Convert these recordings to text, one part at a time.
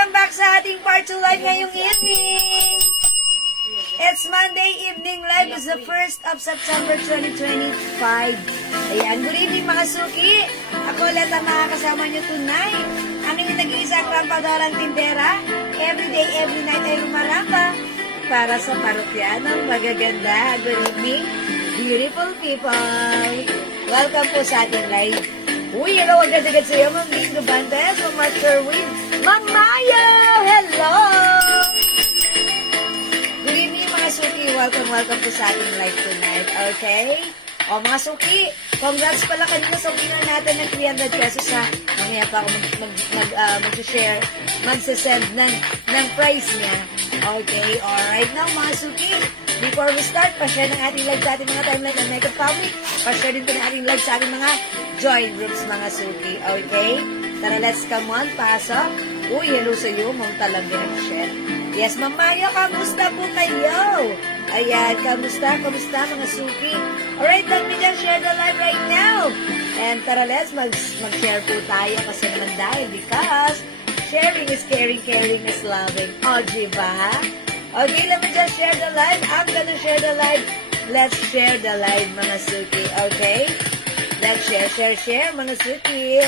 Welcome back sa ating part 2 live ngayong evening. It's Monday evening live. It's the 1st of September 2025. Ayan, good evening mga suki. Ako ulit ang makakasama nyo tonight. Ang inyong nag-iisang rampadorang tindera. Every day, every night ay rumarapa para sa parokyanong magaganda. Good evening, beautiful people. Welcome po sa ating live. Uy, hello, agad-agad sa'yo, Ma'am Linda Bantes, Ma'am Mark Sherwin, Ma'am Maya, hello! Good evening, mga suki. Welcome po sa ating live tonight, okay? O, mga suki, congrats pala kanina sa winner natin ng 300 pesos ha. Mamaya pa ako mag-share, mag-send ng prize niya. Okay, alright now, mga suki. Before we start, pa-share ng ating live sa ating mga timeline ng Mega Public. Pa-share din po ng ating live sa ating mga join groups, mga suki. Okay? Tara, let's come on. Pasok. Uy, hello sa iyo. Mong talaga nag-share. Yes, Ma'am Mario, kamusta po kayo? Ayan, kamusta mga suki? Alright, let me just share the live right now. And tara, let's mag-share po tayo kasi naman dahil because sharing is caring, caring is loving. O, diba? Okay, let me just share the live. I'm gonna share the live. Let's share the live, mga suki. Okay? Let's share, mga suki.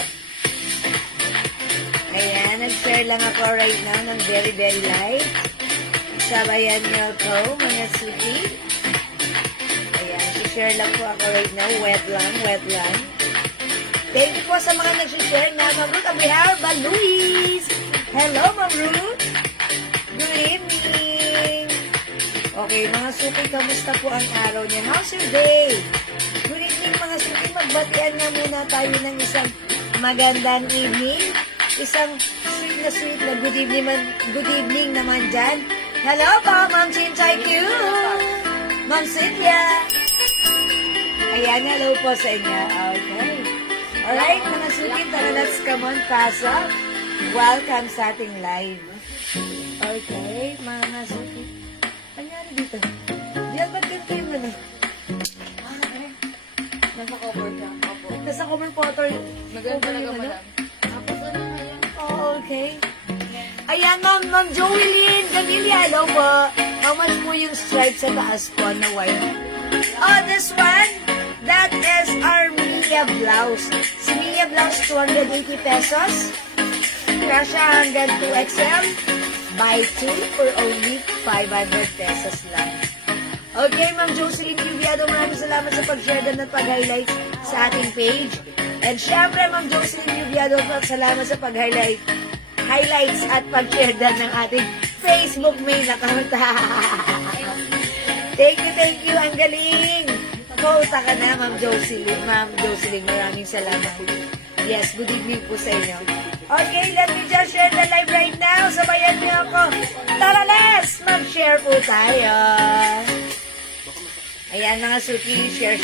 Ayan, nag-share lang ako right now ng very, very live. Sabayan niyo ako, mga suki. Ayan, share lang po ako right now. Wet lang. Thank you po sa mga nag-share na. Ma'am Ruth Abiharba Luis. Hello, Ma'am Ruth. Good evening. Okay, mga suki, kamusta po ang araw niya? How's your day? Good evening, mga suki. Magbatian na muna tayo ng isang magandang evening. Isang sweet na good evening naman dyan. Hello po, Ma'am Chinchay Q. Ma'am Cynthia. Ayan, hello po sa inyo. Okay. Alright, mga suki, tara, let's come on, pasok. Welcome sa ating live. Okay, mga suki. Ano dito? Diyan, ba't ganito yung ano? Nasa cover siya. Opo. Nasa cover photo. Maganda talaga, madam. Tapos ano na yan? Oh, okay. Ayan, Ma'am Joelyn Camilla, hello po. How much po yung stripe sa taas po na white? Oh, this one, that is our Mia blouse. Si Mia blouse, 280 pesos. Kasha hanggang 2XL. Buy 2 for only 500 pesos lang. Okay, Ma'am Jocelyn Yubiado, maraming salamat sa pag-share at pag-highlight sa ating page. And syempre, Ma'am Jocelyn Yubiado, salamat sa highlights at pag-share ng ating Facebook mail account. Thank you. Ang galing. Quota ka na, Ma'am Jocelyn. Ma'am Jocelyn, maraming salamat. Yes, good evening po sa inyo. Okay, let me just share the live right now. Sabayan niyo ako. Tara, let's mag-share po tayo. Ayan, mga suki, share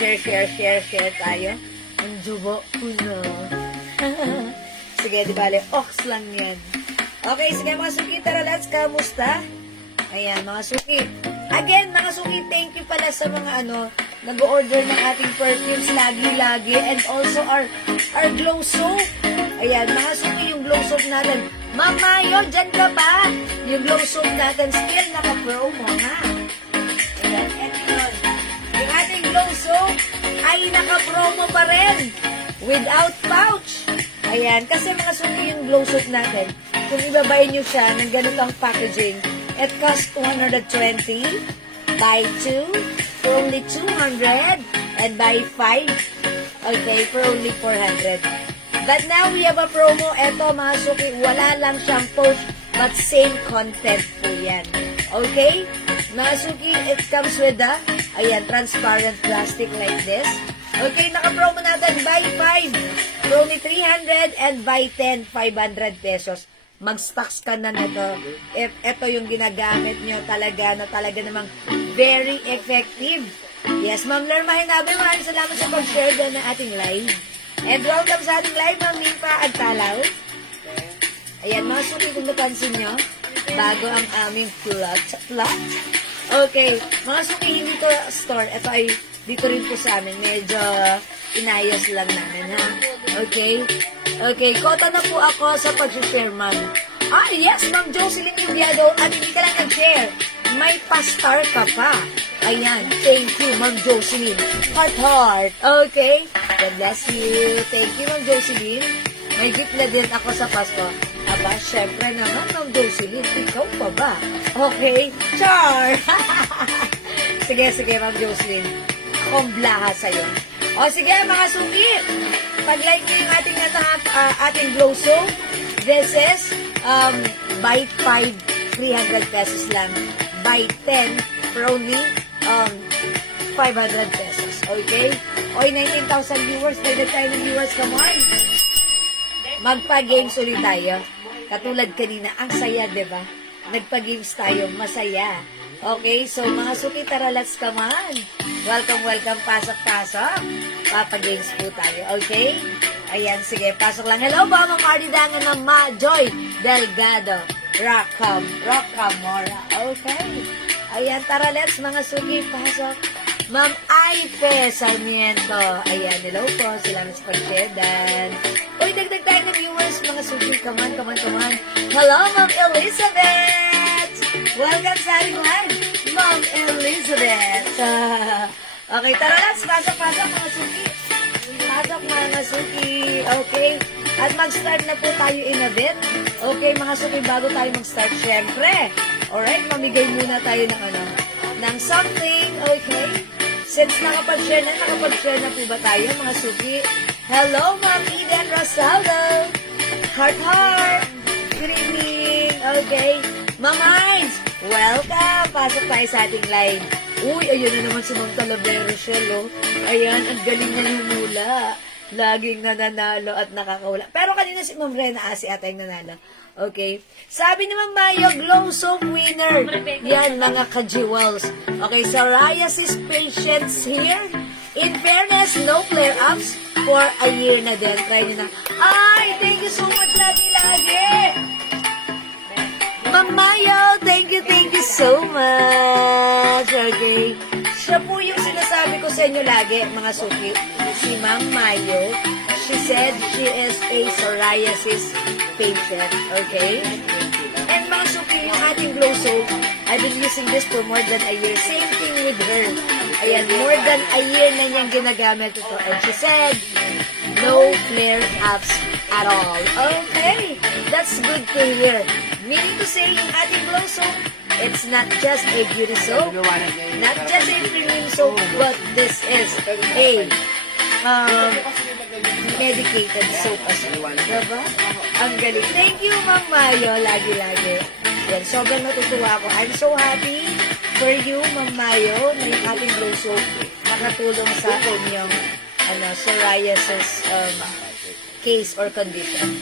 tayo. Ang jubo ko na. Sige, di bale, ox lang yan. Okay, sige mga suki, tara, let's kamusta? Ayan, mga suki. Again, mga suki, thank you pala sa mga nag-order ng ating perfumes lagi. And also our glow soap. Ayan, mga suki, yung glow soap natin. Ma'am Mayo, dyan ka ba? Yung glow soap natin still naka-promo, ha? Ayan, and yun. Yung ating glow soap ay naka-promo pa rin. Without pouch. Ayan, kasi mga suki yung glow soap natin. Kung ibabayin nyo siya ng ganitong packaging, it costs 120. Buy 2 for only 200. And buy 5, okay, for only 400. But now we have a promo. Eto mga suki, wala lang siyang pouch, but same content po yan. Okay? Mga suki, it comes with the, transparent plastic like this. Okay, naka-promo natin, buy 5 for only 300 and buy 10, 500 pesos. Mag-stocks ka na nito. If ito yung ginagamit nyo talaga namang very effective. Yes, Ma'am Lerma Hinabe, maraming salamat sa pag-share na ng ating live. And welcome sa ating live, Ma'am Nimpa Agtalaw. Ayan, mga suki, kung napansin nyo, bago ang aming plot. Okay, mga suki, hindi to store. Ito ay dito rin po sa amin. Medyo inayos lang namin, ha? Okay? Okay, kota na po ako sa pag-share, ma'am. Yes, Ma'am Jocelyn Juliado. At hindi ka lang nag-share. May pa-star ka pa. Ayan. Thank you, Ma'am Jocelyn. Heart. Okay? God bless you. Thank you, Ma'am Jocelyn. May gift na din ako sa Pasko. Aba, syempre naman, Ma'am Jocelyn. Ikaw pa ba? Okay? Char! Sige, Ma'am Jocelyn. Akong blaha sa'yo. O sige, mga suki. Pag-like nyo yung ating glow soap. This is buy 5, 300 pesos lang. Buy 10 for only 500 pesos. Okay? Oy, 19,000 viewers. Dagdag tayo ng viewers. Come on. Magpa-games ulit tayo. Katulad kanina, ang saya, diba? Nagpa-games tayo, masaya. Okay, so mga suki, tara, let's come on. Welcome, pasok. Papa-games po tayo, okay? Ayan, sige, pasok lang. Hello ba, Ma'am Ardidangan ng Ma Joy Delgado, Rocamora. Okay. Ayan, tara, let's, mga suki, pasok. Ma'am Aipe Sarmiento. Ayan, hello po. Salamat sa pag-share. Uy, dagdag tayo ng viewers, mga suki. Come on. Hello, Ma'am Elizabeth. Welcome sa ating live, Ma'am Elizabeth. Okay, tara, let's pasok, mga suki. Pasok, mga suki. Okay. At mag-start na po tayo in a bit. Okay, mga suki, bago tayo mag-start, syempre. Alright, mamigay muna tayo ng something. Okay. Since nakapag-share na po ba tayo, mga suki? Hello, Ma'am Eden Rosaldo. Heart. Good evening. Okay. Ma'am Hines, welcome. Pasok tayo sa ating live. Uy, ayun na naman si Ma'am Talavera Rochelle, oh. Ayan, ang galing na humula. Laging nananalo at nakakawala. Pero kanina si Ma'am Rena Asi ata yung nanalo. Okay. Sabi ni Ma'am Mayo, glow soap winner. Yan, mga ka-jewels. Okay, psoriasis patients here. In fairness, no flare-ups for a year na din. Try nyo na. Ay, thank you so much lagi. Ma'am Mayo, thank you so much. Okay. Siya po yung sinasabi ko sa inyo lagi, mga suki. Si Ma'am Mayo, she said she is a psoriasis patient. Okay? And mga suki, yung ating glow soap, I've been using this for more than a year. Same thing with her. Ayan, more than a year na niyang ginagamit ito. And she said, no flare-ups at all. Okay, that's good to hear. Meaning to say, yung ating glow soap, it's not just a beauty soap, not just a premium soap, but this is a medicated soap as well. Diba? Ang galing. Thank you, Ma'am Mayo. Lagi. Yan, sobrang natutuwa ako. I'm so happy for you, Ma'am Mayo, na yung ating glow soap nakatulong sa inyong psoriasis case or condition.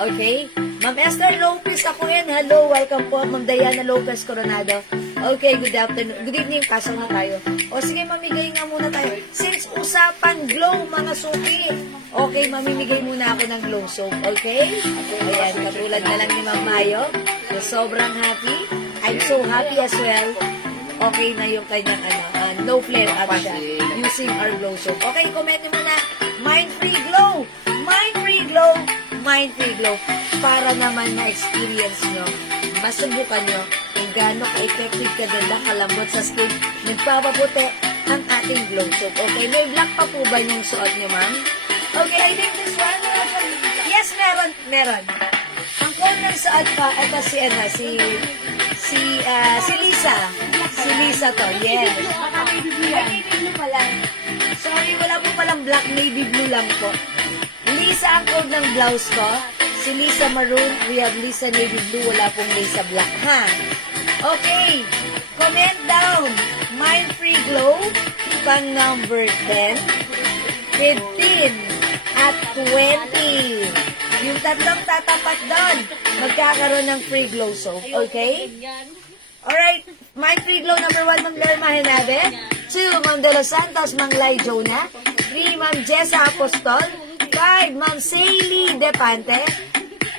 Okay? Ma'am Esther Lopez, ako yan. Hello, welcome po. Ma'am Diana Lopez Coronado. Okay, good afternoon. Good evening, pasok na tayo. O sige, mamigay nga muna tayo. Since usapan glow, mga suki. Okay, mamimigay muna ako ng glow soap. Okay? Ayan, katulad na lang ni Ma'am Mayo. So, sobrang happy. I'm so happy as well. Okay na yung kanyang no flare up siya using our glow soap. Okay, comment nyo muna. Mind-free glow! Mind-free glow! Mind-free glow. Para naman na-experience nyo, masubukan nyo kung gaano ka-effective ka din kalambot sa skin. Nagpapaputi ang ating glow soap. Okay, may black pa po ba yung suot nyo, ma'am? Okay, I think this one. Yes, meron. Ang corner suot pa, ito si Lisa. Si Lisa to, yes. Navy blue pala. Sorry, wala po palang black, navy blue lang po. Lisa ang code ng blouse ko. Si Lisa maroon, we have Lisa navy blue, wala pong Lisa black, ha? Okay, comment down. Mind Free Glow, pang number 10, 15, at 20. Yung tatlong tatapat doon, magkakaroon ng free glow soap, okay? Alright, Mind Free Glow number 1, Ma'am Lerma Henabe. 2, Ma'am De Los Santos, Mang Lai Jonah. 3, Ma'am Jessa Apostol. 5, Ma'am Saily Depante.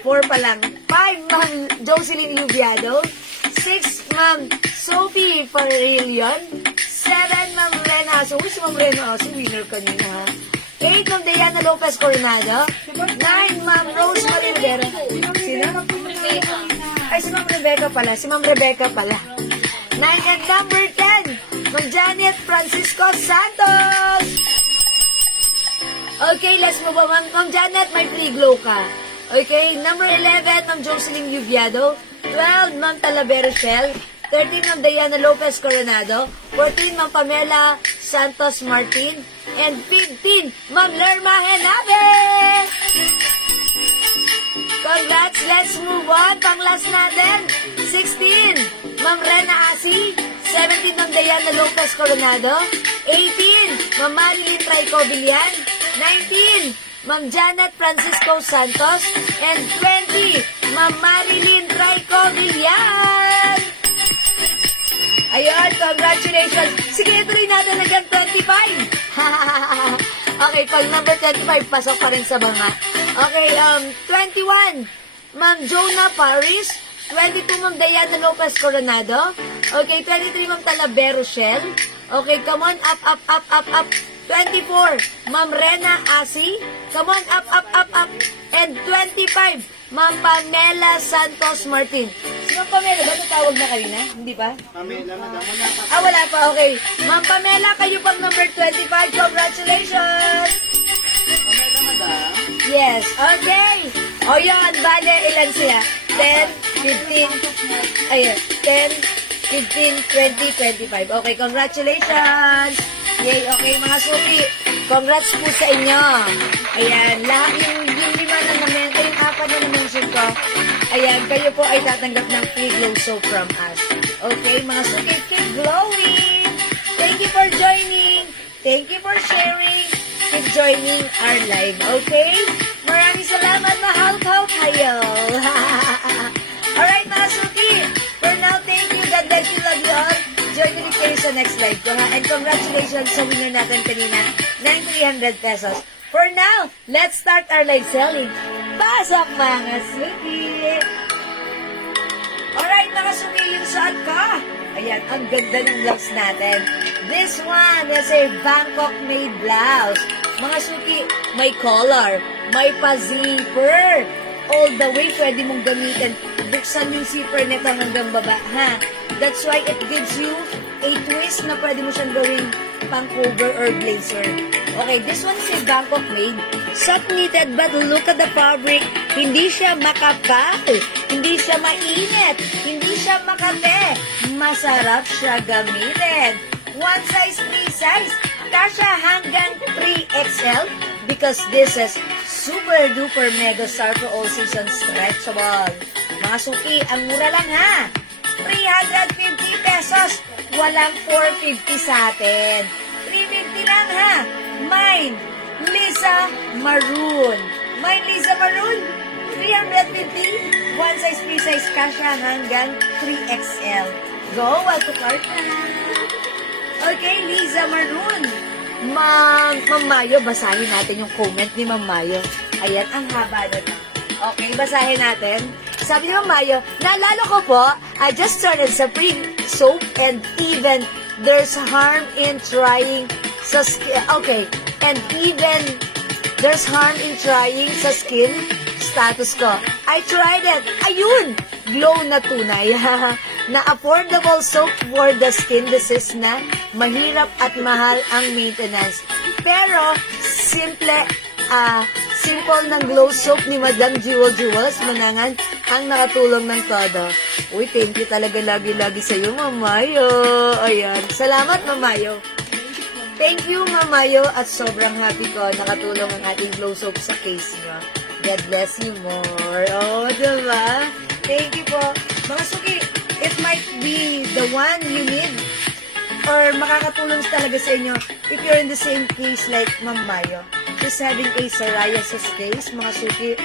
4 pa lang. 5, Ma'am Jocelyn Lubiado. 6, Ma'am Sophie Parillion. 7, Ma'am Rena Aso. Si Ma'am Rena Aso, winner kanina, ha? 8, Ma'am Diana Lopez Coronado. 9, Ma'am Rosemary Rivera. Sino? Ay, si Ma'am Rebecca pala. Si Ma'am Rebecca pala. 9 and number 10, Ma'am Janet Francisco Santos. Okay, let's move on. Ma'am Janet, may free glow ka. Okay, number 11, Ma'am Jocelyn Yuviado. 12, Ma'am Talavera Shell. 13, Ma'am Diana Lopez Coronado. 14, Ma'am Pamela Santos Martin. And 15, Ma'am Lerma Henabe. Congrats, let's move on. Pang last natin. 16, Ma'am Rena Asi. 17, Ma'am Diana Lopez Coronado. 18, Ma'am Marilyn Traico Villan. 19, Ma'am Janet Francisco Santos. And 20, Ma'am Marilyn Traico Villan. Ayun, congratulations. Sige, ituloy natin hanggang 25. Okay, pag number 25, pasok pa rin sa mga. Okay, 21, Ma'am Jonah Paris. 22, Ma'am Diana Lopez Coronado. Okay, 23, Ma'am Talavera Shell. Okay, come on, up. 24, Ma'am Rena Asi. Come on, up. And 25, Ma'am Pamela Santos Martin. Si Ma'am Pamela, ba natawag na kanina? Hindi pa? Pamela, madam, wala pa. Wala pa, okay. Ma'am Pamela, kayo pang number 25. Congratulations! Pamela, madam. Yes, okay. O yun, bale, ilan sila? 10, 15, ayun, 10, 15, 20, 25. Okay, congratulations! Yay, okay, mga suki. Congrats po sa inyo. Ayan, lahat yung 5 na naman, yung 4 na na-mention ko. Ayan, kayo po ay tatanggap ng free glow soap from us. Okay, mga suki, keep glowing! Thank you for joining. Thank you for sharing. Keep joining our live, okay? Maraming salamat, mahal kayo. Alright, mga suki. For now, thank you. God bless you, love you all. Join ulit kayo sa next live ko, ha? And congratulations sa winner natin kanina ng 300 pesos. For now, let's start our live selling. Pasok, mga suki! Alright, mga suki, yung suot ko. Ayan, ang ganda ng blouse natin. This one is a Bangkok-made blouse. Mga suki, may collar, may pa-zipper. All the way, pwede mong gamitin. Buksan yung zipper nito hanggang baba, ha? That's why it gives you a twist na pwede mo siyang gawing pang cover or blazer. Okay, this one is a Bangkok made. Soft knitted, but look at the fabric. Hindi siya makapal. Hindi siya mainit. Hindi siya makate. Masarap siya gamitin. One size, free size. Kasha hanggang 3XL because this is super duper mega star for all season stretchable. Mga suki, ang mura lang ha. 350 pesos. Walang 450 sa atin. 350 lang ha. Mine, Lisa Maroon. Mine, Lisa Maroon. 350. One size, free size, kasha hanggang 3XL. Go, add to cart na. Okay, Lisa Maroon. Ma'am Mayo, basahin natin yung comment ni Ma'am Mayo. Ayan, ang haba na ito. Okay, basahin natin. Sabi ni Ma'am Mayo, naalala ko po, I just started sa pre-soap and even there's harm in trying sa skin. Okay, and even there's harm in trying sa skin status ko. I tried it. Ayun! Glow na tunay. Na affordable soap for the skin disease na mahirap at mahal ang maintenance. Pero, simple ng glow soap ni Madam Jewels Manangan ang nakatulong ng todo. Uy, thank you talaga lagi-lagi sa iyo, Ma'am Mayo. Ayan. Salamat, Ma'am Mayo. Thank you, Ma'am Mayo. At sobrang happy ko nakatulong ang ating glow soap sa case nyo. God bless you more. Oh, diba? Thank you po. Mga suki, it might be the one you need or makakatulong talaga sa inyo if you're in the same case like Ma'am Mayo. She's having a psoriasis case, mga suki.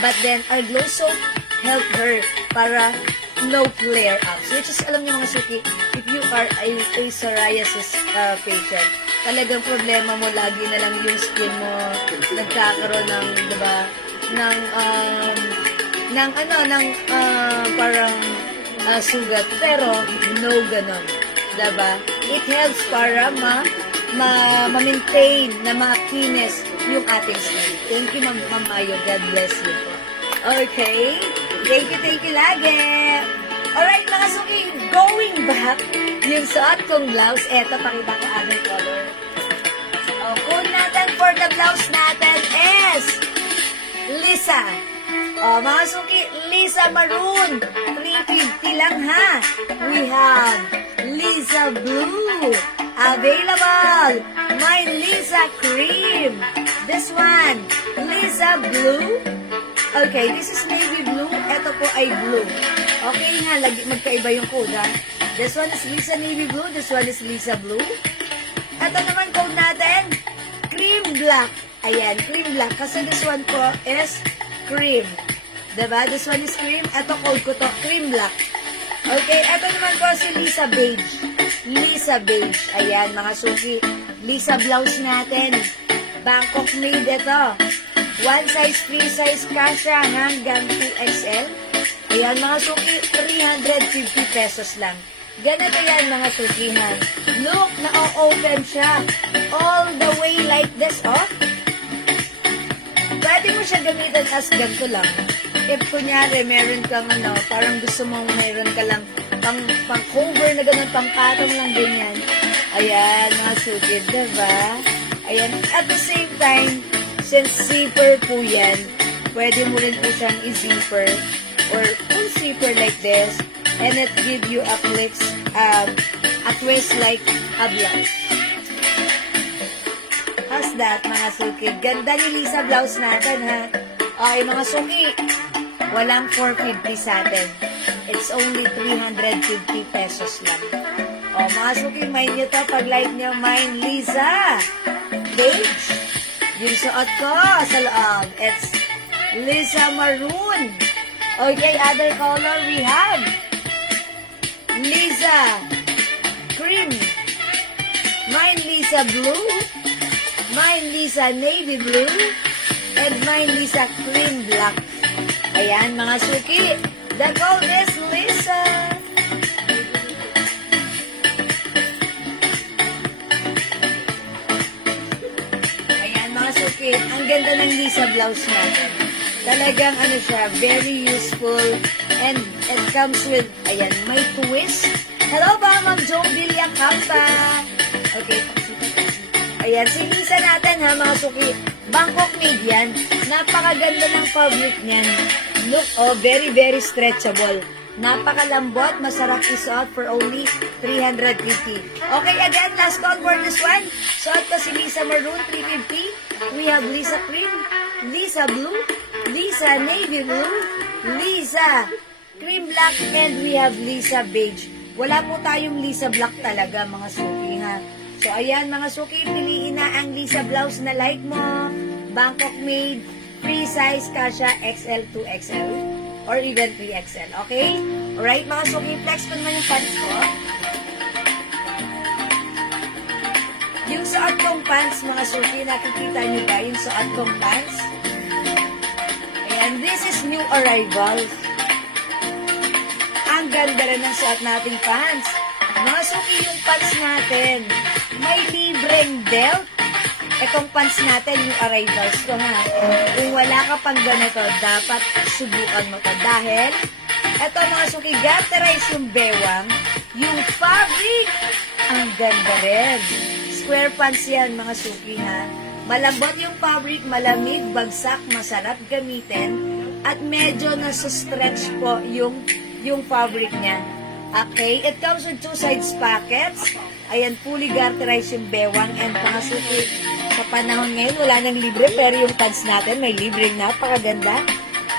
But then, our glow soap helped her para no flare-ups. Which is, alam niyo mga suki, if you are a psoriasis patient, talagang problema mo, lagi na lang yung skin mo nagkakaroon ng, diba, parang sugat. Pero, no ganon. Diba? It helps para ma-maintain na makinis yung ating skin. Thank you, Ma'am Mayo. God bless you po. Okay. Thank you lagi. Alright, mga suki, going back, yung suot kong blouse, eto, pakita ko other color. Code natin for the blouse natin is Lisa. Mga suki, Lisa Maroon. 350 lang ha. We have Lisa Blue. Available. My Lisa Cream. This one, Lisa Blue. Okay, this is navy blue. Ito po ay blue. Okay nga, magkaiba yung code ha. This one is Lisa Navy Blue. This one is Lisa Blue. Ito naman code natin, cream black. Ayan, cream black. Kasi this one po is cream. Diba? This one is cream. Ito code ko to, cream black. Okay, ito naman po si Lisa Beige. Lisa Beige. Ayan, mga suki. Lisa blouse natin. Bangkok made ito. One size, free size, kasha hanggang 2XL. Ayan, mga suki, 350 pesos lang. Ganito yan, mga sukihan. Look, na-open siya. All the way like this, oh. Pwede mo siya gamitin as ganito lang. If kunyari, meron kang parang gusto mong meron ka lang pang-cover na ganun, pang-patong lang ganyan. Ayan, mga suki, diba? Ayan, at the same time, since zipper po yan, pwede mo rin po siyang i-zipper or full zipper like this, and it give you a twist like a blouse. How's that, mga suki? Ganda ni Lisa blouse natin, ha? Okay, mga suki, walang 450 sa atin. It's only 350 pesos lang. Mga suki, mind nyo to, pag like nyo, mind Lisa Beige. Yung suot ko sa loob, it's Lisa Maroon. Okay, other color we have Lisa Cream. Mine Lisa Blue. Mine Lisa Navy Blue. And mine Lisa Cream Black. Ayan, mga suki. The code is Lisa. Ang ganda ng Lisa blouse natin. Talagang siya, very useful, and it comes with, ayan, may twist. Hello ba, Ma'am Joan Villacampa? Okay, ayan, si Lisa natin ha, mga suki. Bangkok made yan. Napakaganda ng fabric niyan. Look, very, very stretchable. Napakalambot, masarap isuot for only 350. Okay, again, last call for this one. Suot ko si Lisa Maroon, 350. We have Lisa Cream, Lisa Blue, Lisa Navy Blue, Lisa Cream Black, and we have Lisa Beige. Wala po tayong Lisa Black talaga, mga suki, ha? So, ayan, mga suki, piliin na ang Lisa blouse na like mo. Bangkok made, free size, kasha, XL, 2XL, or even 3XL, okay? Alright, mga suki, flex ko naman yung pants ko. Yung suot kong pants, mga suki, nakikita nyo ba yung suot kong pants? Ayan, this is new arrival. Ang ganda rin ng suot nating pants. Mga suki, yung pants natin, may libreng belt. Itong pants natin, yung arrivals to, ha. Kung wala ka pang ganito, dapat subukan mo to. Dahil, eto mga suki, garterize yung bewang, yung fabric, ang ganda rin. Square pants yan, mga suki, ha. Malambot yung fabric, malamig, bagsak, masarap gamitin, at medyo nasa-stretch po yung fabric niya. Okay, it comes with 2 sides pockets. Ayan, fully garterized yung bewang, and mga suki, sa panahon ngayon, wala nang libre, pero yung pants natin, may libreng napakaganda.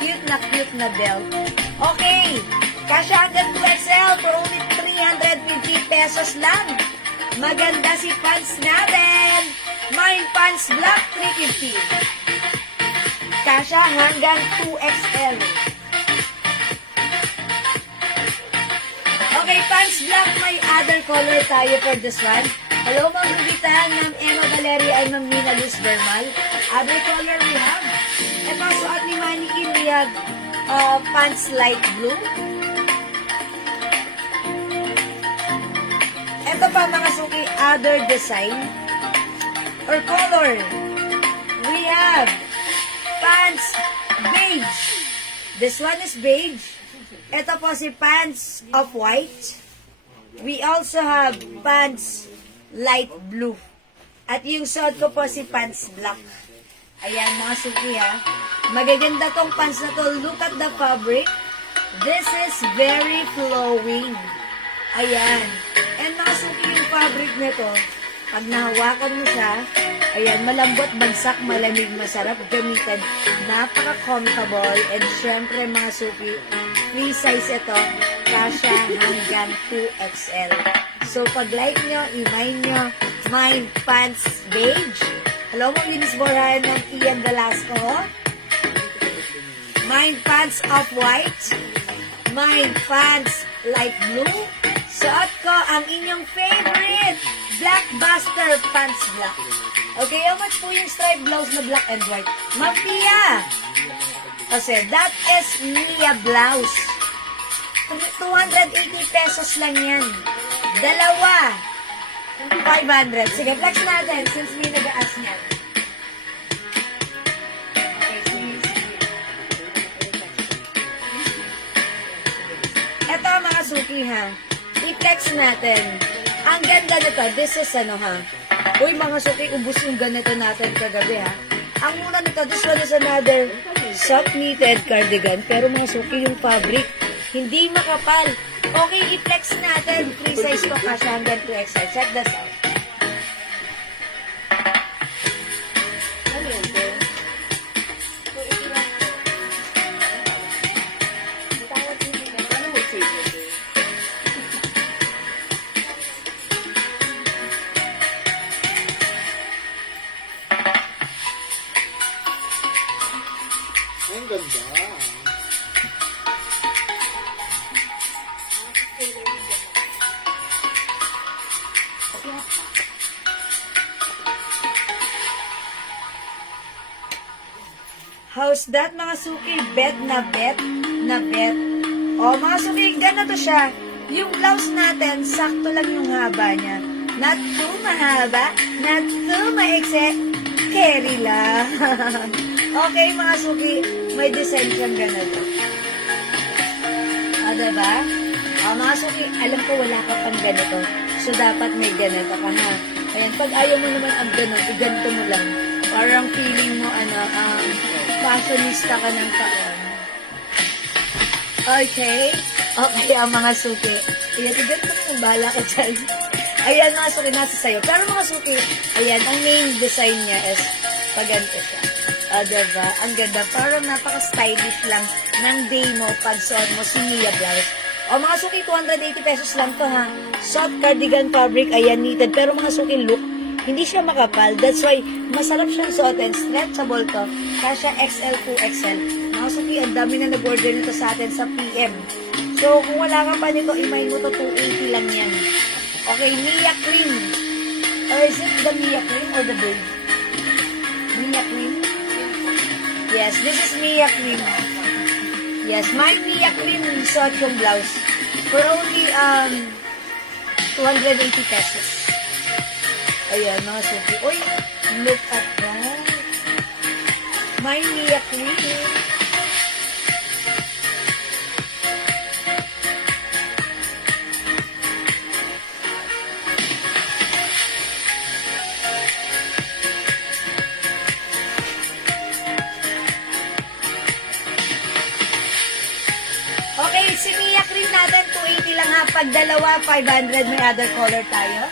Cute na belt. Okay, kasha hanggang 2XL for only 350 pesos lang. Maganda si pants natin. Mine pants black, 350. Kasha hanggang 2XL. Okay, pants black, may other color tayo for this one. Hello, Ma'am Rubitan, Ma'am Emma Valeria, and Ma'am Nina Luz Bermal. Other color we have. Ito, suot ni Mannequin, we have pants light blue. Ito pa, mga suki, other design or color. We have pants beige. This one is beige. Ito po si pants of white. We also have pants light blue. At yung suot ko po si pants black. Ayan, mga suki ha. Magaganda tong pants na to. Look at the fabric. This is very flowing. Ayan. And mga suki yung fabric nito, pag nahawakan mo siya, ayan, malambot, bagsak, malamig, masarap gamitin. Napaka-comfortable. And syempre mga suki, free size ito, kasya hanggang 2XL. So pag like nyo, i-mine nyo, mine pants beige. Hello mo, Linis Borhan ng Ian Velasco. Mine pants off-white. Mine pants light blue. Suot ko ang inyong favorite Blockbuster pants black. Okay, how much po yung stripe blouse na black and white? Mafia! Kasi that is Mia blouse. 280 pesos lang yan. Dalawa. 500. Sige, flex natin since may nag-aas niyan. Okay, sige. Ito mga suki ha. I-flex natin. Ang ganda nito. This is ano ha. Uy mga suki, ubus yung ganito natin kagabi ha. Ang muna nito, this one is another soft knitted cardigan. Pero mga suki, yung fabric, hindi makapal. Okay, i-flex natin. Free size ko kasi hanggang 2XL. Check this out. Ano yun, te? So, ito lang. Matawag din yun. Ano mo save mo, te? Ang ganda. How's that mga suki? Bet na bet na bet. O mga suki, ganito siya. Yung blouse natin, sakto lang yung haba niya. Not too mahaba, not too maikse. Carry lang. Okay mga suki, may design siyang ganito. O diba? O mga suki, alam ko wala ka pang ganito. So dapat may ganito ka ha. Ayan, pag ayaw mo naman ang ganun, iganto mo lang. Parang feeling mo, fashionista ka ng taon. Okay? Okay, ang mga suki. Ayan, iganto mo, bahala ka dyan. Ayan, mga suki, nasa sayo. Pero mga suki, ayan, ang main design niya is paganto siya. O, diba? Ang ganda. Parang napaka-stylish lang ng day mo pag suot mo si Mia blouse. O, mga suki, 280 pesos lang to, ha? Soft cardigan fabric, ayan, knitted. Pero mga suki, look, hindi siya makapal. That's why, masarap siyang suotin. Stretchable to. Kasya XL, 2XL. Mga suki, ang dami na nag-order nito sa atin sa PM. So, kung wala ka pa nito, i-mine mo to, 280 lang yan. Okay, Mia Cream. Or is it the Mia Cream or the Bird? Mia Cream? Yes, this is Mia Cream. Yes, my Mia Cream suot yung blouse. For only 280 pesos. Ayan, mga suki. Uy, look at that. My Mia Cream. Okay, si Mia Cream natin, 280 lang ha. Pag dalawa, 500. May other color tayo.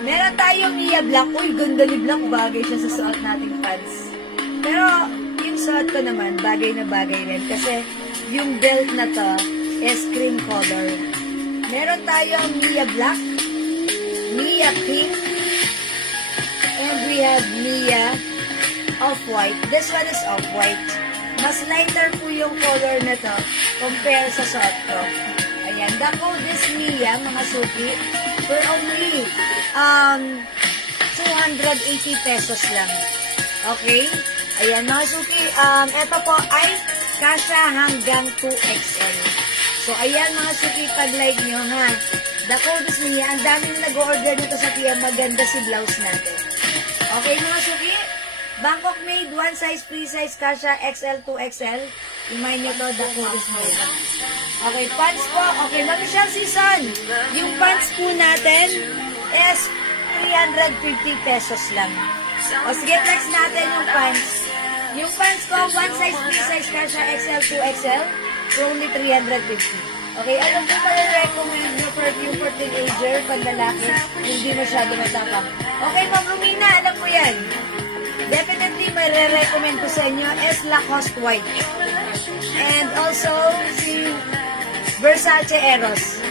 Meron tayo Mia Black. Uy, ganda ni Black. Bagay siya sa suot nating pants. Pero, yung suot ko naman, bagay na bagay rin. Kasi, yung belt na to is cream color. Meron tayo Mia Black, Mia Pink, and we have Mia Off-White. This one is Off-White. Mas lighter po yung color na to compare sa suot ko. Ayan. The code is Mia, mga suki. For only 280 pesos lang. Okay? Ayan, mga suki. Ito po ay kasya hanggang 2XL. So, ayan mga suki, pag-like nyo ha. The code is Mia. Ang dami na nag-order nito sa Pia. Maganda si blouse natin. Okay mga suki? Bangkok made, one size, free size, kasha, XL to XL. Remind nyo to, the coolest made. Okay, pants po. Okay, Ma'am Michelle Season. Yung pants po natin is 350 pesos lang. O sige, flex natin yung pants. Yung pants ko, one size, free size, kasha, XL to XL. For only 350. Okay, alam ko pa recommend nyo perfume for teenager, pag lalaki, hindi masyado matapang. Okay, Ma'am Romina, alam ko yan. Definitely, may re-recommend ko sa inyo is Lacoste White. And also, si Versace Eros.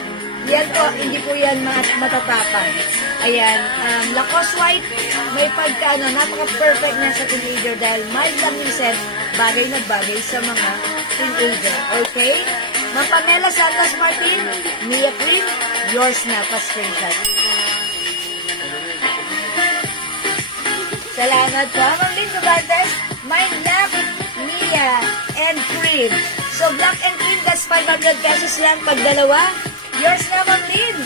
Yan po, hindi po yan matatapang. Ayan, Lacoste White, may pagka, napaka-perfect na sa teenager dahil mild lang yung scent, bagay na bagay sa mga teenager. Okay? Ma'am Pamela Santos Martin, Mia Cream, yours na, pa-screenshot. Salamat po. Ma'am Lynn Dubantes, Mind Black, Mia, and Cream. So, Black and Cream, that's 500 pesos lang pag dalawa. Yours na, Ma'am Lynn.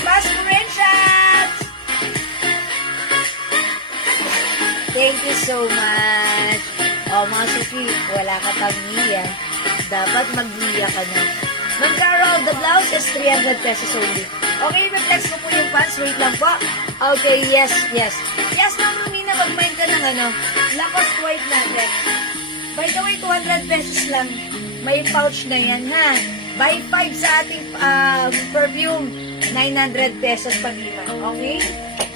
Pa-screenshot! Thank you so much. O, mga suki, wala ka pang Mia. Dapat mag-Mia ka na. Ma'am Carol, the blouse is 300 pesos only. Okay, i-flex ko po yung pants. Wait lang po. Okay, yes. Yes, Ma'am Romina, mag-mind ka ng Lacoste White natin. By the way, 200 pesos lang. May pouch na yan, ha? Buy 5 sa ating perfume. 900 pesos pag lima. Okay?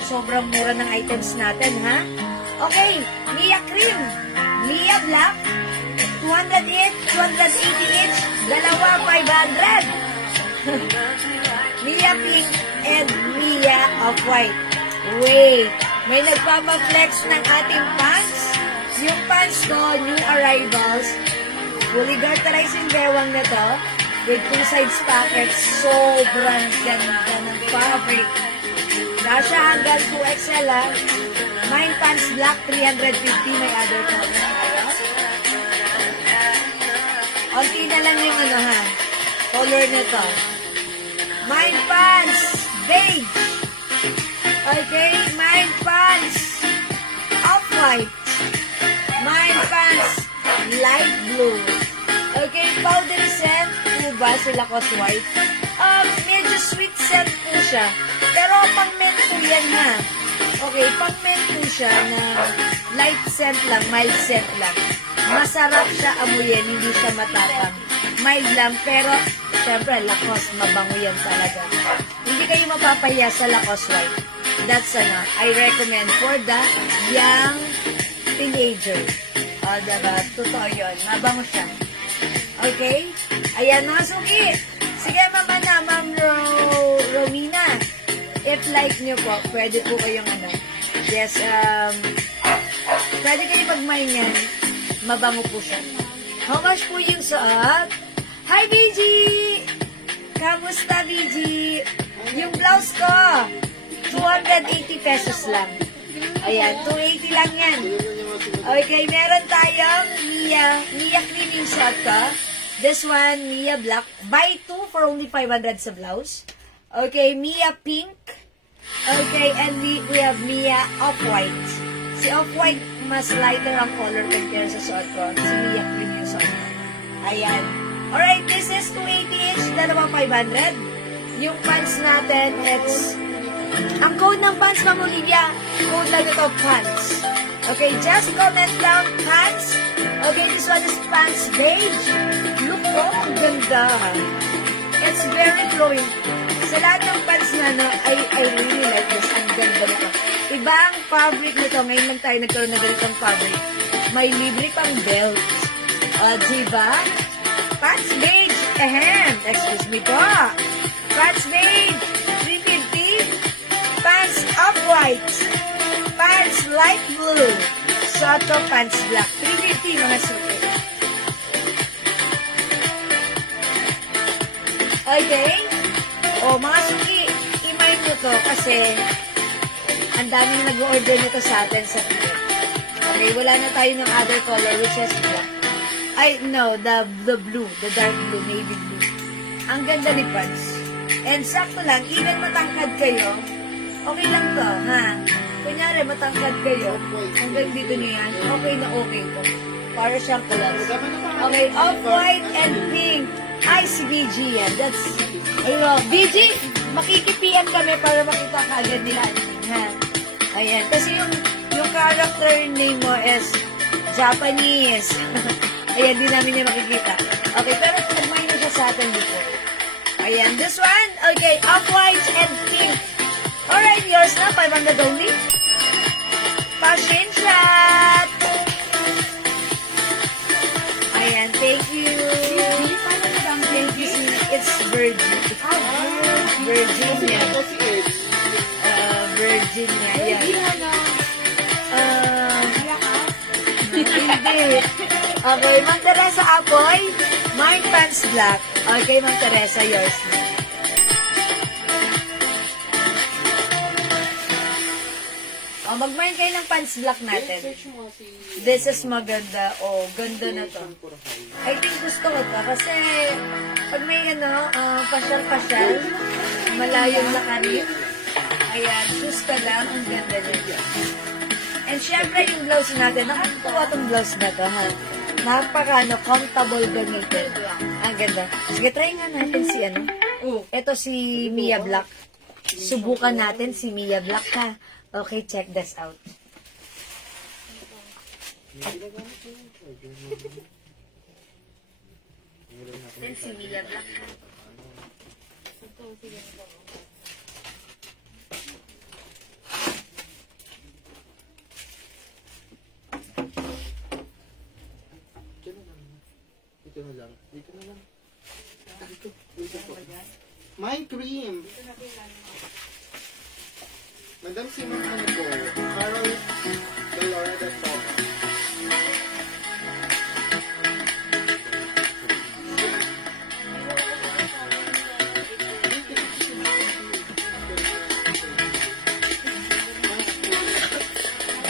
Sobrang mura ng items natin, ha? Okay, Mia Cream. Mia Black. 200 each, 280 each. Dalawa, 500. Mia Pink and Mia Off-White. Wait, may nagpapaflex ng ating pants. Yung pants ko, new arrivals. Fully garterized yung bewang na to. With 2 sides pockets. Sobrang ganda ng fabric. Nasa hanggang 2XL ha. Mine pants black, 350. May other color tayo. Onti na lang yung color nito. Mine pants beige. Okay, mine pants off-white. Mine pants light blue. Okay, powdery scent po ba si Lacoste White? Medyo sweet scent po siya. Pero pang men po yan ha. Okay, pang men po siya na light scent lang, mild scent lang. Masarap siya amuyin, hindi siya matapang. Mild lang, pero syempre Lacoste, mabango yan talaga. Hindi kayo mapapahiya sa Lacoste White. That's I recommend for the young teenager. O, diba? Totoo yun. Mabango siya. Okay? Ayan, mga suki. Sige, Ma'am Romina. If like nyo po, pwede po kayong yes, pwede kayo mag-mine yan. Mabango po siya. How much po yung suot? Hi, BG! Kamusta, BG? Yung blouse ko, 280 pesos lang. Ayan, 280 lang yan. Okay, meron tayong Mia Cream yung suot ko. This one, Mia Black. Buy 2 for only 500 sa blouse. Okay, Mia Pink. Okay, and we have Mia Off-White. Si Off-White, mas lighter ang color compare sa suot ko. Si Mia Cream yung suot ko. Ayan. Alright, this is 280 each, dalawa 500. Yung pants natin, it's... Ang code ng pants, Ma'am Olivia, code lang ito, pants. Okay, just comment down, pants. Okay, this one is pants beige. Look po, ang ganda. It's very flowing. Sa lahat ng pants na, I really like this. Ang ganda nito. Iba ang fabric nito. Ngayon lang tayo nagkaroon na ganitong fabric. May libre pang belt. Diba? Pants beige. Excuse me po. Pants beige. 350. Pants off-white. Pants light blue. Soto pants black. 350 mga suki. Okay? O, mga suki, i-mind nyo to kasi ang daming nag-order nito sa atin sa ticket. Okay, wala na tayo ng other color which is black. No, the blue, the dark blue, navy blue. Ang ganda ni pants. And sakto lang, even matangkad kayo, okay lang to, ha? kunyari matangkad kayo, hanggang dito nyo yan, okay na okay ko. Para siyang collapse. Okay, off-white and pink. Ay, si BG yan. That's, ano, BG, makiki-PM kami para makita ka agad nila. Ha? Ayan. Kasi yung character name mo is Japanese. Ayan, di namin niya makikita. Okay, pero nag-mine na siya sa atin before. Ayan, this one. Okay, off-white and pink. Alright, yours na. 500 only. Passion shot. Ayan, thank you. Thank you. It's Virgin. Virgin yan. Virgin yan. Hindi. Okay, Ma'am Teresa Apoy. Mine pants black. Okay, Ma'am Teresa, yours na. O, mag-mine kayo ng pants black natin. This is maganda. O, ganda na to. I think gusto ko to. Kasi, pag may pasyal-pasyal, malayong lakarin. Ayan, shoes ka lang. Ang ganda niya. And syempre, yung blouse natin. Nakakatuwa tong blouse na to, ha? Comfortable gamitin. Ang ganda. Sige, try nga natin si Ito si Mia Black. Subukan natin si Mia Black, ha? Okay, check this out. Then si Mia Black, ha? Dito na lang. Dito po. My cream. Madam si Ma'am ano po? Carol Delora the Top.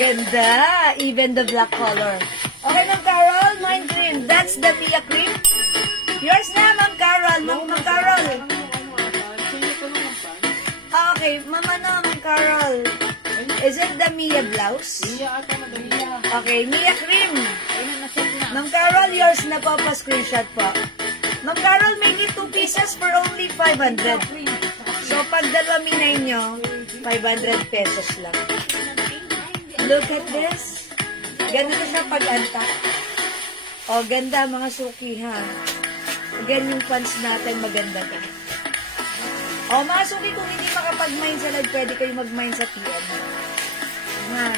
Ganda! Even the black color. Okay, Ma'am Carol, mine cream. That's the Mia cream. Yours na, Ma'am Carol. Ma'am Carol. Ah, okay. Ma'am Carol. Is it the Mia blouse? Mia ata madam Mia. Okay, Mia cream. Ma'am Carol, yours na po. Pa-screenshot po. Ma'am Carol, make it 2 pieces for only 500. So, pag dalawa minay nyo, 500 pesos lang. Look at this. Ganito siya pag-anta. O, ganda mga suki, ha? Again, yung pants natin, maganda ka. O, mga suki, kung hindi makapag-mine sa live, pwede kayo mag-mine sa TM. Ha?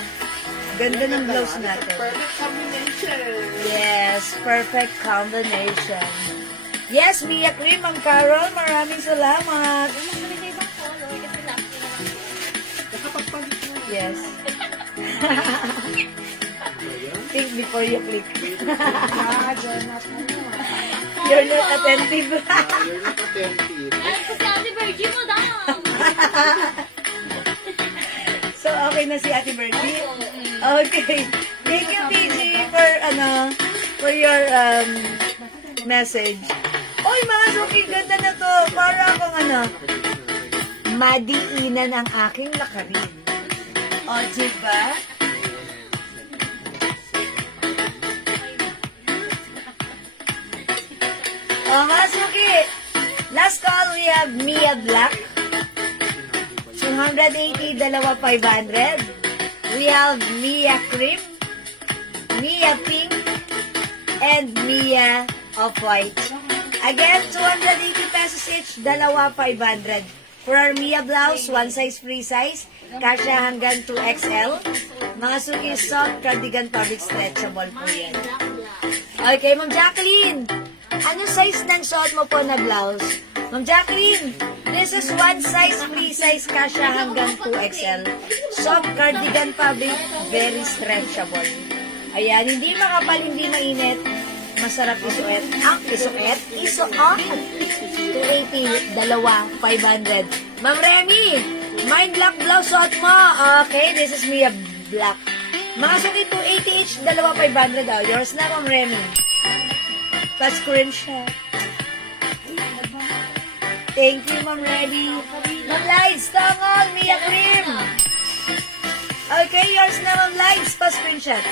Ganda ng blouse natin. Perfect combination. Yes, perfect combination. Yes, Mia Cream, Ma'am Carol, maraming salamat. Nakapagpalit mo. Yes. Think before you click. You're not attentive. You're not attentive. Kasi Ate Virgie mo daw. So, okay na si Ate Bertie? Okay. Thank you, PG, for your message. Oy, mga suki, ganda na to. Para akong madiinan ang aking lakarin. O, diba? O, mga suki, last call, we have Mia Black. 280, dalawa 500. We have Mia Cream, Mia Pink, and Mia Off-White. Again, 280 pesos each, dalawa 500. For our Mia blouse, one size free size, kasya hanggang 2XL. Mga suki soft, cardigan fabric stretchable po yan. Okay, Ma'am Jacqueline, anong size ng suot mo po na blouse? Ma'am Jacqueline, this is one size free size, kasya hanggang 2XL. Soft cardigan fabric, very stretchable. Ayan, hindi makapal, hindi mainit. Masarap isuot. Ang isuot. 280, dalawa, 500. Ma'am Remy, mine black blouse suot mo. Okay, this is Mia Black. Mga suki, 280 each, dalawa, 500 daw. Yours na, Ma'am Remy. Pa-screenshot. Thank you, Ma'am Remy. Ma'am Lights, tangol, Mia Cream. Okay, yours na Ma'am Lives. Pa-screenshot.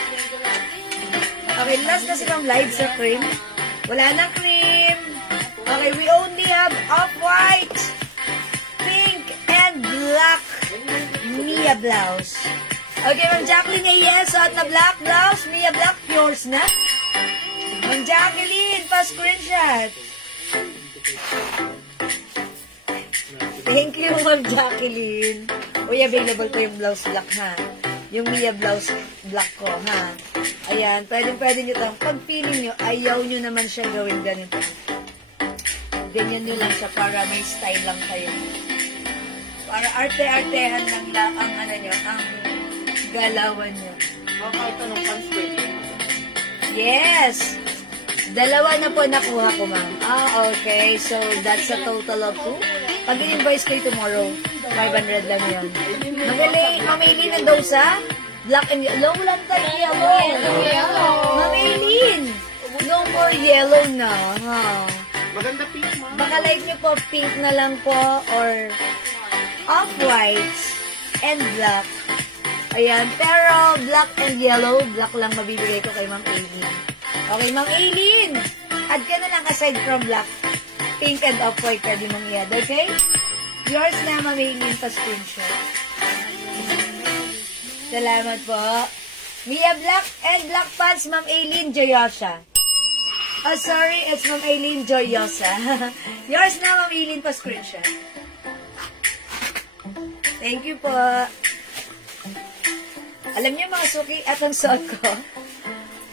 Okay, last na si Ma'am Lives sa cream. Wala na cream. Okay, we only have off-white, pink, and black Mia blouse. Okay, Ma'am Jacqueline, yes, suot na black blouse. Mia black, yours na. Ma'am Jacqueline, pa-screenshot. Thank you, Ma'am Jacqueline. Uy, available to yung blouse black, ha? Yung Mia blouse black ko, ha? Ayan, pwede nyo itong, pag feeling nyo, ayaw nyo naman siya gawin ganito. Ganyan nyo lang siya para may style lang kayo. Para arte-artehan lang ang ano nyo, ang galawan nyo. Kahit anong pants pwede. Yes! Dalawa na po nakuha ko, ma'am. Okay. So, that's a total of 2. Pag in-invoice kayo tomorrow, 500 lang yun. Mamili ng dosa? Black and yellow? Wala na tayo yellow. Mamilin! No more yellow na. Ha? Maganda pink, ma'am. Baka like nyo po, pink na lang po, or off-white and black. Ayan. Pero, black and yellow, black lang mabibigay ko kay Ma'am Aileen. Okay, Ma'am Aileen, add ka na lang aside from black, pink and off-white ka di mong i-add, okay? Yours na, Ma'am Aileen, pa-screenshot. Salamat po. Mia black and black pants, Ma'am Aileen Joyosa. Oh, sorry, it's Ma'am Aileen Joyosa. Yours na, Ma'am Aileen, pa-screenshot. Thank you po. Alam niyo mga suki, atong suot ko.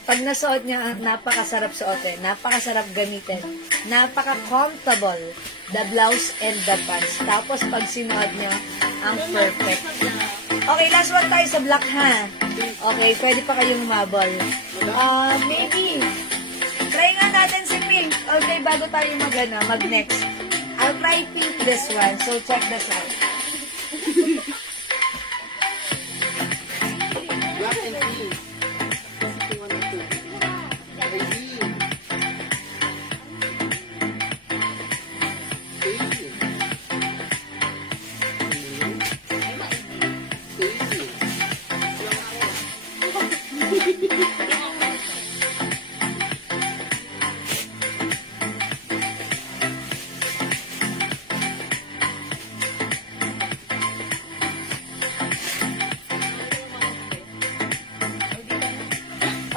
Pag nasuot niya, napakasarap suotin, napakasarap gamitin, napaka-comfortable, the blouse and the pants. Tapos pag sinuot niyo, ang perfect. Okay, last one tayo sa black, ha? Okay, pwede pa kayong umabol. Maybe, try nga natin si pink. Okay, bago tayo mag-next. I'll try pink this one, so check this out. Black and pink.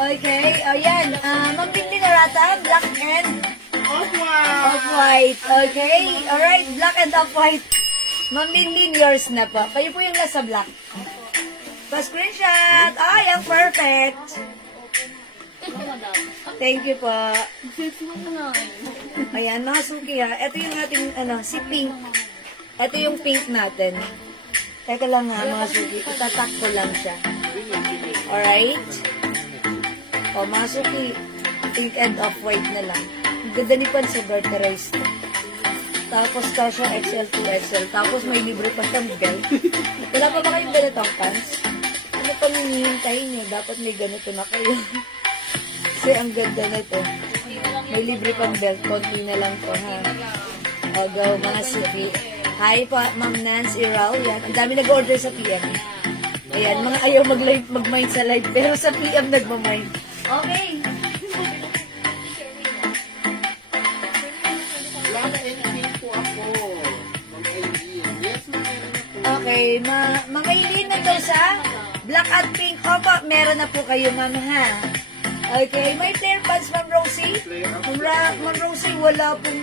Okay, ayan. Magbindi na rata, black and Off-white. off-white. Okay, alright, black and off-white. Magbindi yours na po. Kayo po yung nasa black. Pa-screenshot. Ay, ang perfect. Thank you po. Ayan, mga suki ha. Ito yung ating, si pink. Ito yung pink natin. Teka lang ha, mga suki. Itatak ko lang siya. Alright? O, mga suki, pink and off-white na lang. Ang ganda ni Pan sa garterized. Tapos, kasha XL to XL. Tapos, may libre pa siyang belt. Wala pa ba kayong ganitong pants? Ano pa hinihintay niyo? Dapat may ganito na kayo. Kasi ang ganda nito. May libre pang belt. Konti na lang to, ha? O, go, mga suki. Hi po, Ma'am Nancy Rao. Yan. Ang dami nag-order sa PM. Ayan, mga ayaw mag-mind sa live. Pero sa PM nagmamind. Okay. Black and pink po ako. Ma'am Aileen. Yes, ma'am. Okay, Ma'am Aileen na daw sa black at pink. Opo, meron na po kayo, ma'am, ha? Okay, may flare pants, Ma'am Rosie. Ma'am Rosie, wala pong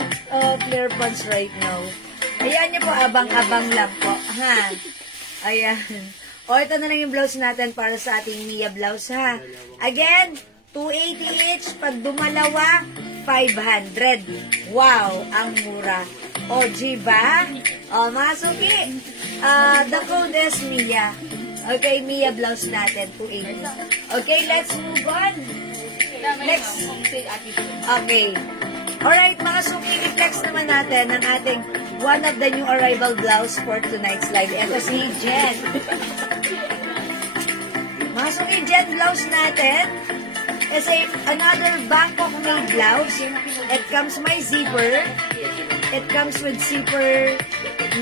flare pants right now. Ayan niyo po, abang-abang lang po, ha? Ayan. O, ito na lang yung blouse natin para sa ating Mia blouse, ha? Again, 280 each. Pag dumalawa, 500. Wow, ang mura. O, ba? O, mga suki. The code is Mia. Okay, Mia blouse natin, 280. Okay, let's move on. Next. Okay. Alright, mga suki, i-flex naman natin ang ating one of the new arrival blouse for tonight's live. Ito si Jen. Mga suki, Jen blouse natin is another Bangkok made blouse. It comes my zipper. It comes with zipper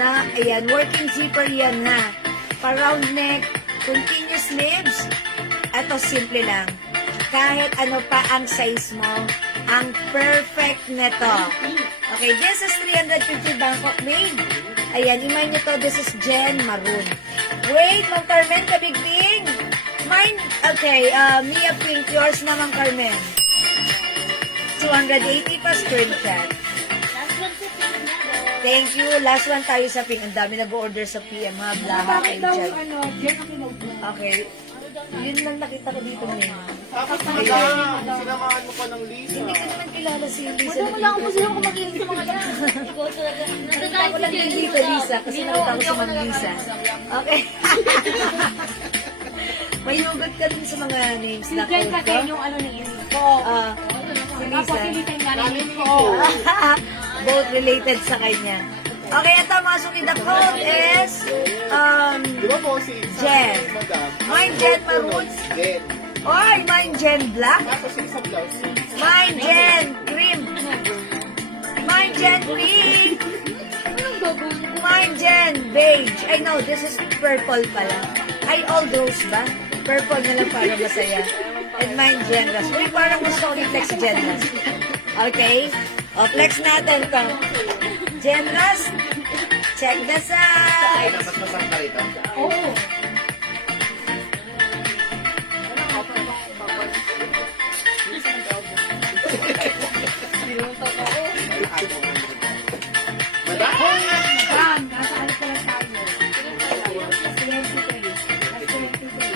na, ayan, working zipper yan ha. Pa-round neck, continuous sleeves. Ito, simple lang. Kahit ano pa ang size mo, ang perfect nito. Okay, this is 350 Bangkok made. Ayan, imay nyo to, this is Jen Maroon. Wait, Ma'am Carmen, kabigting. Mine, okay, Mia Pink, yours naman, Carmen. 280 pa screenshot. Last one sa pink na daw. Thank you. Last one tayo sa pink. Ang dami nag-order sa PM, mga blaha kayo dyan. Jen ang kinaupo. Okay. Yun lang nakita ko dito ngayon. Tapos sinamahan mo pa ng Lisa. Hindi ko naman kilala si Lisa. Wala lang ako sila kumakilig sa mga yan. Ikaw talaga. Nakita ko lang din dito, Lisa, kasi nakita ko si Ma'am Lisa. Okay. Mayugot ka din sa mga names na Jen code kasi ko. yung ano ni Iris. Si Tapos Lisa. si Lisa yung galing ko. Both related sa kanya. Okay, ito mga suki. The code is, Di ba po si Jen. Madam? Mine Jen Maroon. Jen. Oy, mine Jen Black. Tapos yung sa blouse. Mine Jen Cream. Mine Jen Pink. Anong gagawin ko? Mine Jen Beige. I know, this is purple pala. Ay, all rose ba? Purple na lang para masaya. And mine Jen Ras. Uy, parang gusto ko ni Flex Jen Ras. Okay? O, flex natin to. Jen Ras, check the size. Dapat masakta ito. Oo. Madam! Yan, nasa ano pa lang tayo. 23. That's 23.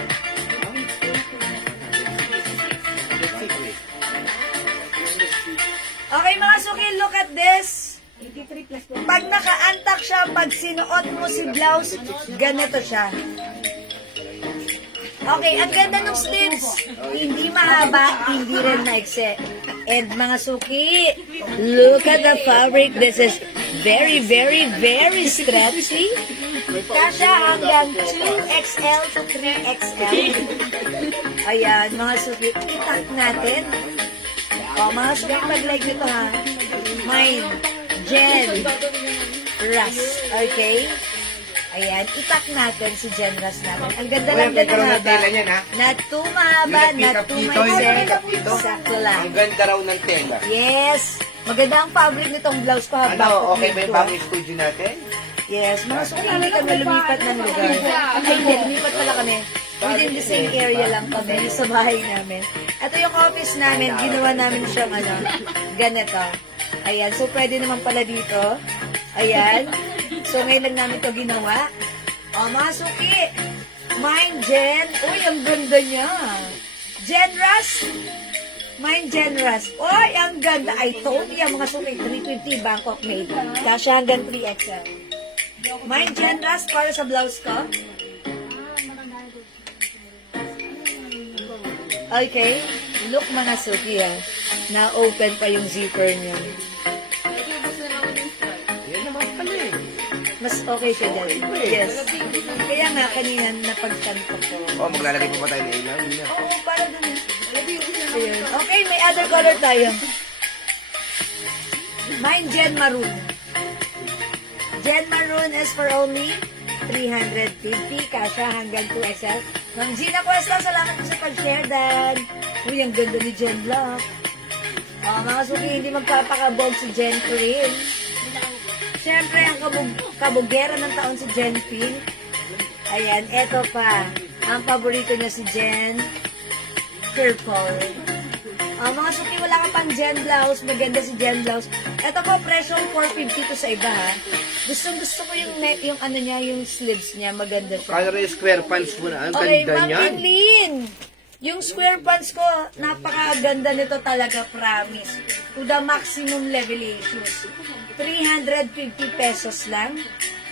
Okay, mga suki, look at this. 83 plus 20. Pag nakaantak siya, pag sinuot mo si blouse, ganito siya. Okay, ang ganda ng sleeves. Hindi mahaba, hindi rin maikse. And mga suki, look at the fabric. This is very, very, very stretchy. Kasha hanggang 2XL to 3XL. Ayan, mga suki, itak natin. O, mga suki, mag-like nito ha. Mine, Jen, Ras. Okay? Ayan, itak natin si Jen Ras natin. Ang ganda lang din ng haba. niyan, ha? Not too mahaba, not too maikse. Sakto lang. Ang ganda raw ng tela. Yes! Maganda ang fabric nitong blouse ko. Ha? Ano, okay ba Back yung to bagong studio natin? Yes, mga suki, hindi kami lumipat ng lugar. Ay, hindi, lumipat pala kami. Within the same area lang kami sa bahay namin. Ito yung office namin, ginawa namin siyang ano, ganito. Ayan, so pwede naman pala dito. Ayan. So ngayon lang namin ito ginawa. O, mga suki, mine Jen. Uy, ang ganda niya. Jen Ras. Mine Jen Ras. Uy, ang ganda. I told you, mga suki, 350 Bangkok made. Kasya hanggang 3XL. Mine Jen Ras para sa blouse ko. Okay. Look mga suki ha. Na-open pa yung zipper niya. Yan naman pala eh. Mas okay siya dyan. Yes. Kaya nga kanina napagtanto ko. Oh, maglalagay pa ba tayo ng ilaw? Hindi na. Oo, para dun. Ayun. Okay, may other color tayo. Mine Jen Maroon. Jen Maroon is for only 350. Kasha hanggang 2XL. Ma'am Gina Cuesta, salamat po sa pag-share dan. Uy, ang ganda ni Jen Black. Mga suki, hindi magpapakabog si Jen Pink. Siyempre, ang kabugera ng taon si Jen Pink. Ayan, eto pa. Ang paborito niya si Jen Purple. Mga suki, wala ka pang Jen blouse. Maganda si Jen blouse. Ito po, presyo 450 to sa iba ha. Gusto ko yung net, yung ano niya, yung sleeves niya. Maganda siya. Kala rin yung square pants mo na. Ang Okay, ganda Ma'am niyan. Lynn. Yung square pants ko, napakaganda nito talaga, promise. To the maximum levelations. 350 pesos lang.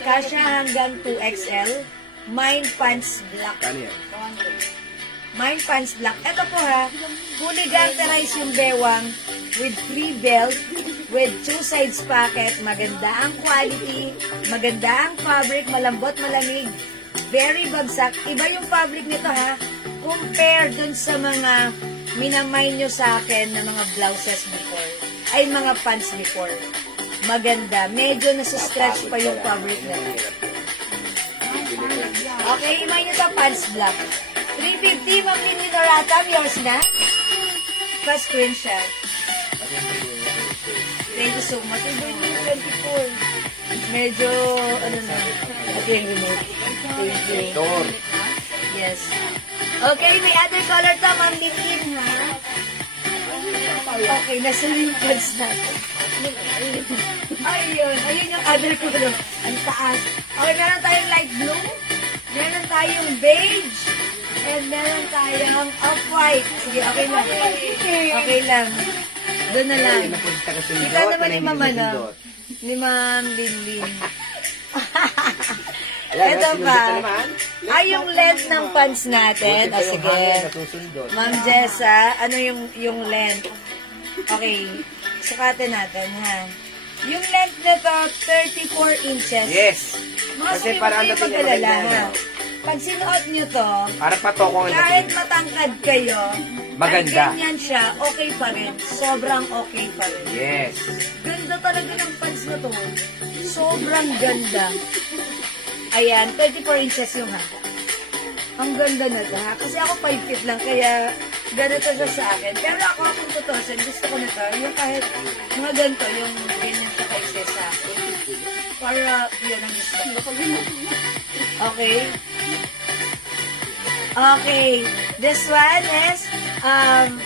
Kasya hanggang 2XL. Mine pants black. Ano yan? Mine pants black. Ito po ha, fully ganterized yung bewang with 3 belt, with 2 sides pocket. Maganda ang quality, maganda ang fabric, malambot, malamig, very bagsak. Iba yung fabric nito ha, compare dun sa mga minamay nyo sa akin na mga blouses before, ay mga pants before. Maganda, medyo nasa-stretch pa yung fabric nito. Okay, imayin nyo sa pants black. 350, Ma'am Lindy Noratam, yours na? Pa-screenshot. Thank you so much. Ay, birthday mo 24. Medyo, ano na, okay, remote. Thank you. Tor. Yes. Okay, may other color to, Ma'am Lindy, ha? Okay, nasa yung pants natin. Ayun yung other color. Ang taas. Okay, meron tayong light blue. Meron tayong beige. And meron tayong off-white. Sige, okay lang. Okay lang. Doon na lang. Ay, napunta ka sundot. Kita naman ni Mama na. Sundot. Ni Ma'am Linlin. Ayan, Ito sinundot pa. na naman. Ay, yung length ng pants natin. Buti pa yung Sige. hangin na susundot. Ma'am Jessa, ano yung length? Okay. Sukatin natin, ha? Yung length nito, 34 inches. Yes. Mga Kasi suki, parang huwag ano kayo din mag-alala, naman ha? yan. Pag sinuot nyo to, Para patokong ang kahit dating. matangkad kayo, Maganda. kahit ganyan siya, okay pa rin. Sobrang okay pa rin. Yes. Ganda talaga ng pants na to. Sobrang ganda. Ayan, 24 inches yung haba. Ang ganda na to, ha? Kasi ako 5 feet lang, kaya ganito siya sa akin. Pero ako, kung tutusin, gusto ko nito, yung kahit mga ganito, yung ganyan siya kaise sa akin. Para, yun ang gusto ko. Okay. Okay. This one is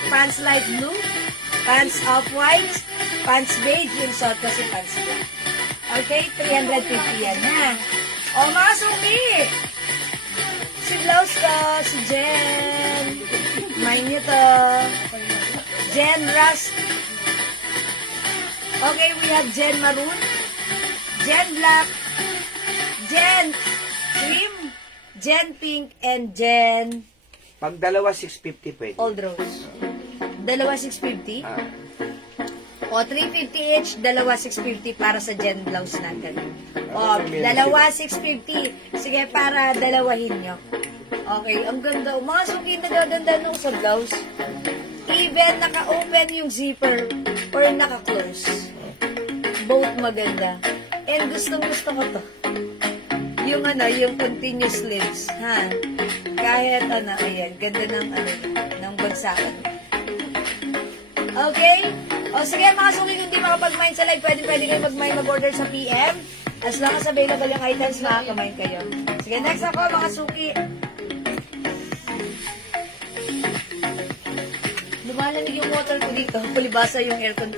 pants light blue, pants off-white, pants beige, yung suot ko si pants black. Okay, 350 yan, ha? O, mga suki! Si blouse ko, si Jen. Mine nyo to. Jen Rust. Okay, we have Jen Maroon, Jen Black, Jen Cream, Jen Pink, and Jen Pag dalawa, 650 pwede. Old Rose. Dalawa 650. Ah. O, 350 each, dalawa 650 para sa Jen blouse natin. O, dalawa 650. Sige, para dalawahin nyo. Okay, ang ganda. Mga suki nagaganda nung sa blouse. Even naka-open yung zipper or naka-close. Both maganda. And gustong-gusto ko to. Yung yung continuous sleeves, ha? Kahit ayan, ganda ng ng bagsakan. Okay? O sige, mga suki, kung di makapag-mine sa live, pwede kayo mag-order sa PM. As long as available yung items, makaka-mine kayo. Sige, next ako, mga suki. Lumalamig yung water ko dito. Palibasa yung aircon.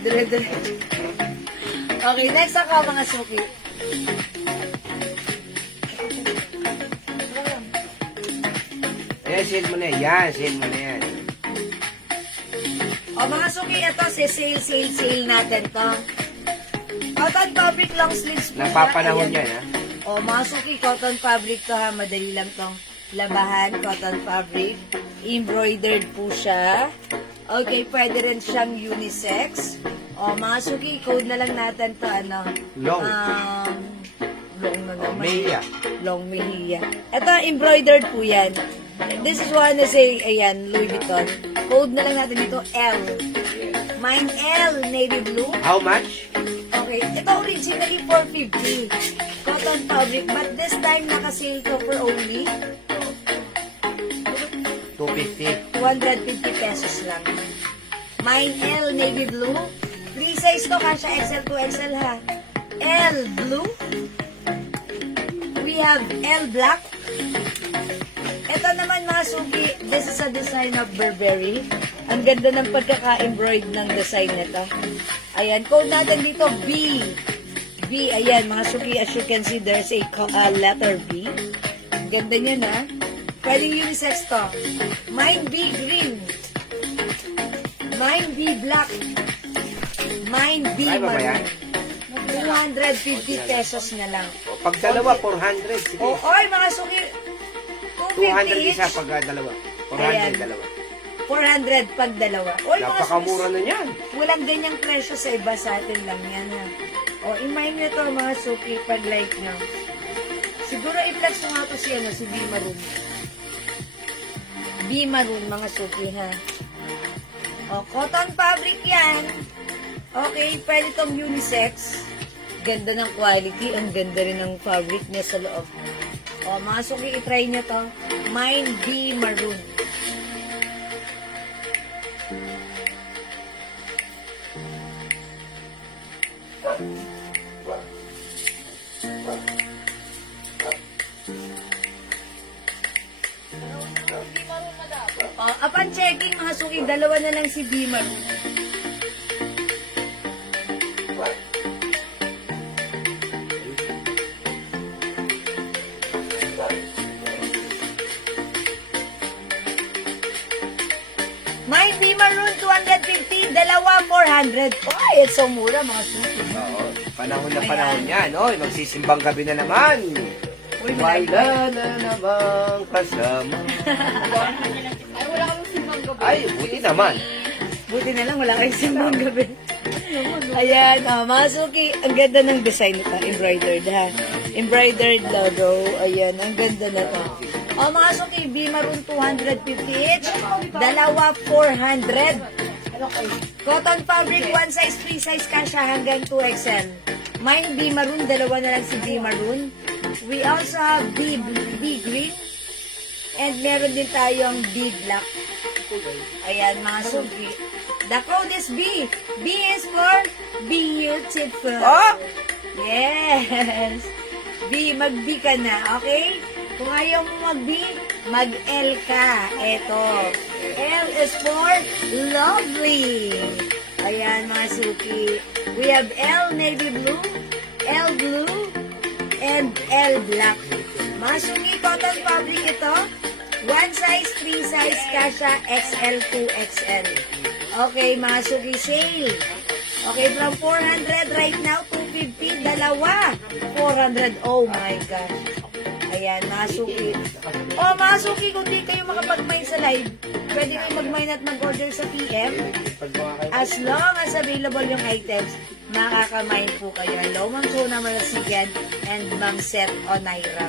Dire-dire. Okay, next ako, mga suki. Ayan, sale mo na yan. Sale mo na yan. O mga suki, ito, sale natin to. Cotton fabric long sleeves po. Napapanahon Ayan. yan, ha? O mga suki, cotton fabric to, ha. Madali lang tong labahan. Cotton fabric. Embroidered po siya. Okay, pwede rin siyang unisex. O mga suki, code na lang natin to, Long. Long na naman. Maya. Long Mejia. Ito, embroidered po yan. This is one na say, ayan, Louis Vuitton. Code na lang natin dito, L. Mine L, navy blue. How much? Okay, ito originally 450. Cotton fabric, but this time naka-sale to for only 250. 250 pesos lang. Mine L, navy blue. Free size to, kasha XL to XL, ha. L, blue. We have L, black. Ito naman, mga suki, this is a design of Burberry. Ang ganda ng pagkaka-embroid ng design nito. Ayan, code natin dito, B. B, ayan, mga suki, as you can see, there's a letter B. Ang ganda niya, na. Pwedeng unisex to. Mine B, green. Mine B, black. Mine B, Ay, ba yan? maroon. 250 pesos na lang. Pag dalawa, 400. Sige. O, oy, mga suki, 200 250 isa each. pag dalawa. 400 Ayan. dalawa. 400 pag dalawa. Oy, mga Napakamura suki, na yan. walang ganyang presyo sa iba, sa atin lang yan, ha. O, i-mind nyo to, mga suki, pag like nyo. Siguro i-flex mo nga to si B Maroon. B Maroon, mga suki, ha. O, cotton fabric yan. Okay, pwede tong unisex. Ganda ng quality. Ang ganda rin ng fabric niya sa loob. O, mga suki, itry nyo to. Mine B Maroon. O, upon checking, mga suki, dalawa na lang si B Maroon. Mine B Maroon, 250. Dalawa, 400. Ay, it's so mura, mga suki. Oo. Panahon na panahon yan. Oy, magsisimbang gabi na naman. Uy, Wala na namang kasama. Ay, wala kami simbang gabi. Ay, buti naman. Buti na lang, wala kayong simbang gabi. Ayan, mga suki, ang ganda ng design nito, embroidered ha. Embroidered logo, ayan, ang ganda na to. Mga suki, B Maroon 250 each, dalawa 400. Cotton fabric, one size, free size, kasha hanggang 2XL. Mine B Maroon, dalawa na lang si B Maroon. We also have B Green, and meron din tayong B Black. Ayan, mga suki. The code is B. B is for beautiful. Oh! Yes. B, mag-B ka na, okay? Kung ayaw mo mag-B, mag-L ka. Eto. L is for lovely. Ayan, mga suki. We have L navy blue, L blue, and L black. Mga suki, cotton fabric ito. One size, free size, kasha, XL, 2XL. Okay, mga suki, sale. Okay, from 400 right now, 250, dalawa, 400. Oh my gosh. Ayan, mga suki. Mga suki, kung di kayo makapag-mine sa live, pwede kayo mag-mine at mag-order sa PM. As long as available yung items, makaka-mine po kayo. Hello, Ma'am Sona Malasigan and Ma'am Seth Onayram.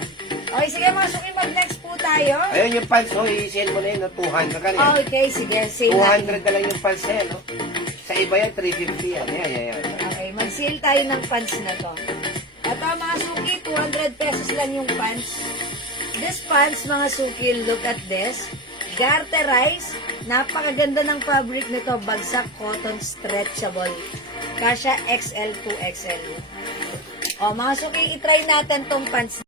Okay, sige mga suki, mag-next po tayo. Ayun yung pants, oh, i-sell mo na yun, no? 200 ka rin. Okay, sige, sale natin. 200 na lang yung pants na yan, no? Sa iba yan, 350 yan. Yan. Okay, mag-sale tayo ng pants na to. Ito mga suki, 200 pesos lang yung pants. This pants, mga suki, look at this. Garterize. Napakaganda ng fabric nito. Bagsak cotton stretchable. Kasha XL to XL. Mga suki, itry natin tong pants